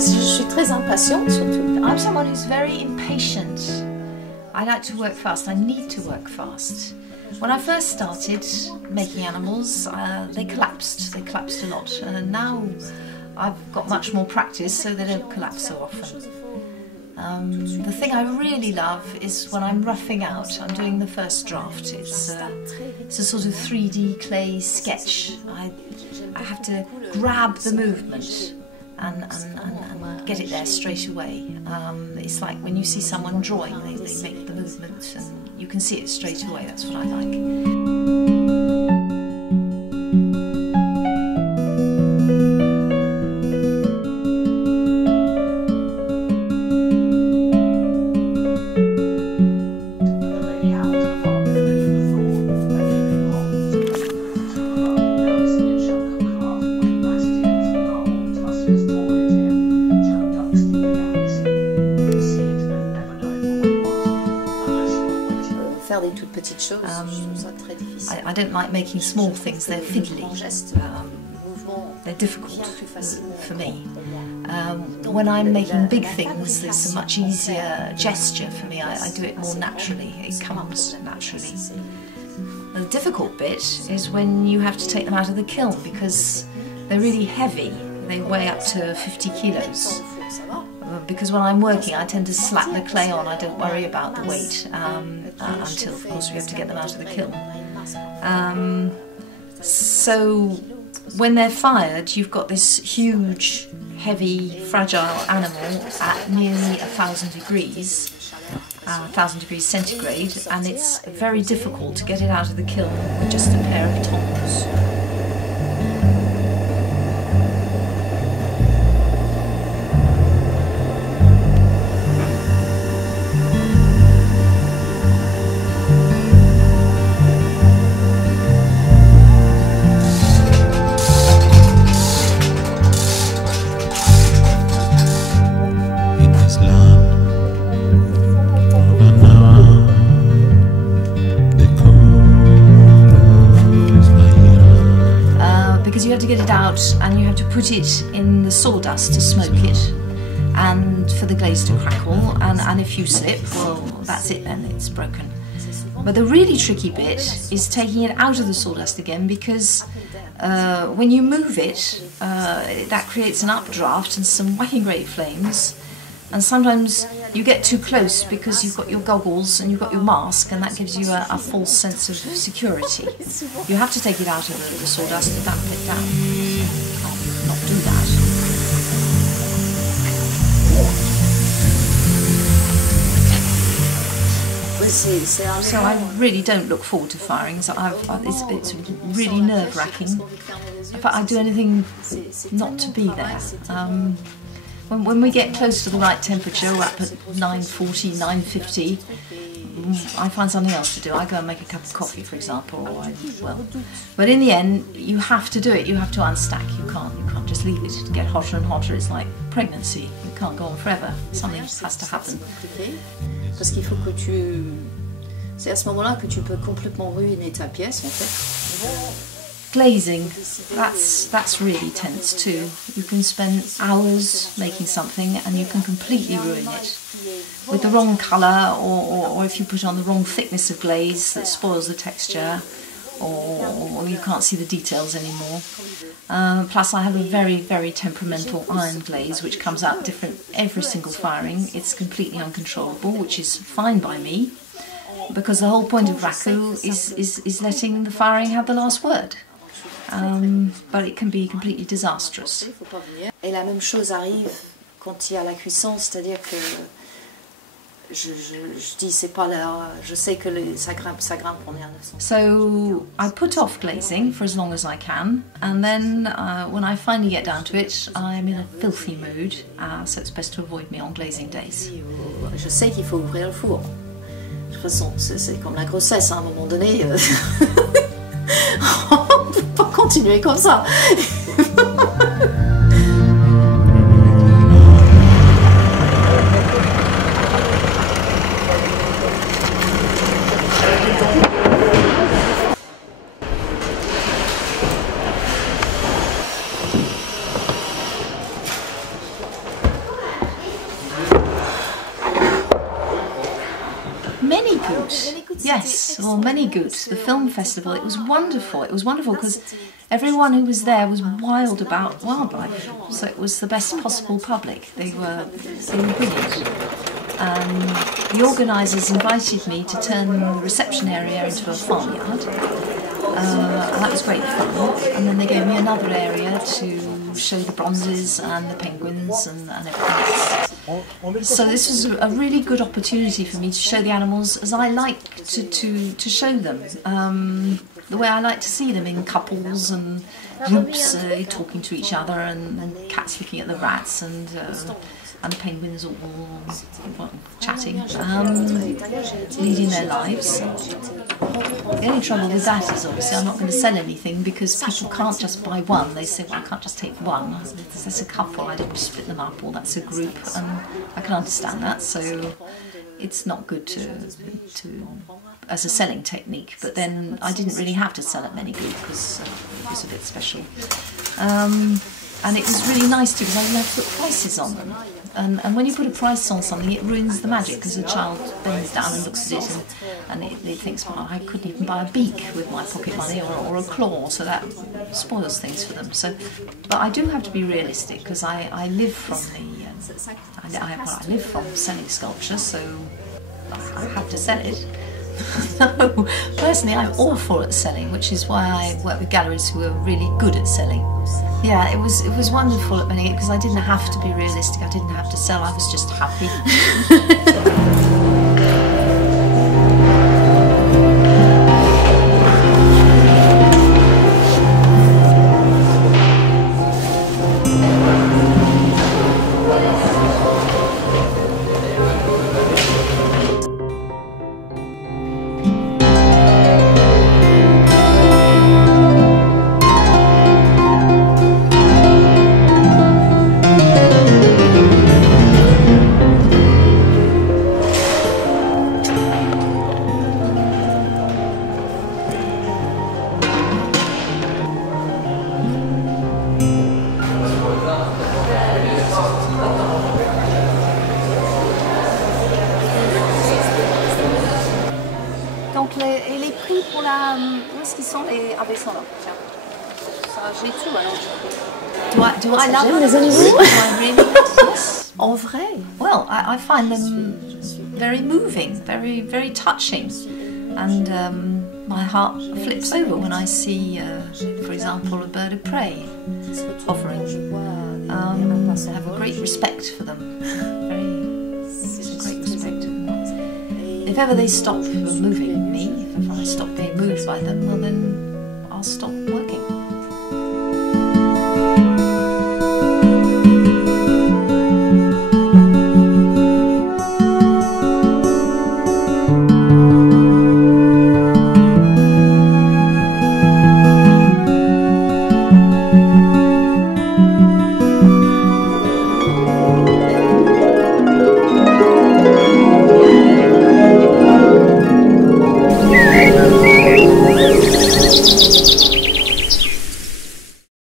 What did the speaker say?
je suis très impatiente surtout. I'm someone who's very impatient. I like to work fast. I need to work fast. When I first started making animals, they collapsed. They collapsed a lot. And now I've got much more practice, so they don't collapse so often. The thing I really love is when I'm roughing out. I'm doing the first draft. It's a sort of 3D clay sketch. I have to grab the movement and get it there straight away. It's like when you see someone drawing, they make the movement and you can see it straight away. That's what I like. I don't like making small things, they're fiddly. They're difficult for me. When I'm making big things, there's a much easier gesture for me. I do it more naturally, it comes naturally. The difficult bit is when you have to take them out of the kiln because they're really heavy. They weigh up to 50 kilos. Because when I'm working, I tend to slap the clay on. I don't worry about the weight until, of course, we have to get them out of the kiln. So when they're fired, you've got this huge, heavy, fragile animal at nearly 1,000 degrees, 1,000 degrees centigrade, and it's very difficult to get it out of the kiln with just a pair of tongs. You have to get it out and you have to put it in the sawdust to smoke it and for the glaze to crackle, and if you slip, well, that's it then, it's broken. But the really tricky bit is taking it out of the sawdust again, because when you move it, that creates an updraft and some whacking great flames, and sometimes you get too close because you've got your goggles and you've got your mask, and that gives you a false sense of security. You have to take it out of the sawdust and damp it down. You can't not do that. So I really don't look forward to firing. So it's really nerve-wracking. In fact, I'd do anything not to be there. When we get close to the right temperature, we're up at 940, 950, I find something else to do. I go and make a cup of coffee, for example, but in the end, you have to do it. You have to unstack. You can't just leave it to get hotter and hotter. It's like pregnancy. You can't go on forever. Something has to happen. Parce qu'il faut que c'est à ce moment-là que tu peux complètement ruiner ta pièce, en fait. Glazing, that's really tense too. You can spend hours making something and you can completely ruin it with the wrong colour, or if you put on the wrong thickness of glaze that spoils the texture, or you can't see the details anymore. Plus I have a very, very temperamental iron glaze which comes out different every single firing. It's completely uncontrollable, which is fine by me, because the whole point of raku is letting the firing have the last word. But it can be completely disastrous. Et la même chose arrive quand il y a la cuisson, c'est-à-dire que je dis c'est pas là, je sais que ça grimpe on est à 900. So I put off glazing for as long as I can, and then when I finally get down to it, I'm in a filthy mood, so it's best to avoid me on glazing days. Je sais qu'il faut ouvrir le four. De toute façon, c'est comme la grossesse, hein, à un moment donné. On ne peut pas continuer comme ça. many good. Yes, well, many good. The film festival, it was wonderful. It was wonderful because everyone who was there was wild about wildlife. So it was the best possible public. They were brilliant. The organisers invited me to turn the reception area into a farmyard. And that was great fun. And then they gave me another area to show the bronzes and the penguins and everything else. So this was a really good opportunity for me to show the animals as I like to show them. The way I like to see them, in couples and groups, talking to each other, and cats looking at the rats, and the penguins all chatting, leading their lives. The only trouble with that is obviously I'm not going to sell anything because people can't just buy one. They say, well, I can't just take one. That's a couple, I don't split them up, or that's a group, and I can understand that. So it's not good to as a selling technique. But then I didn't really have to sell at many group because it was a bit special. And it was really nice too because I love to put prices on them. And when you put a price on something, it ruins the magic because a child bends down and looks at it and it thinks, well, I couldn't even buy a beak with my pocket money or a claw, so that spoils things for them. So, but I do have to be realistic because I live from I live from selling sculpture, so I have to sell it. No, personally I'm awful at selling, which is why I work with galleries who are really good at selling. Yeah, it was wonderful at Benegate because I didn't have to be realistic, I didn't have to sell, I was just happy. Donc les prix pour la... Où est-ce qu'ils sont les... Ah ben ils sont là, tiens. Ça, j'ai tout alors. Do I love them? Do I really? Yes. En vrai? Well, I find them very moving, very, very touching. And my heart flips over when I see, for example, a bird of prey hovering. I have a great respect for them. It's a great respect. If ever they stop moving me, if I stop being moved by them, well then I'll stop working.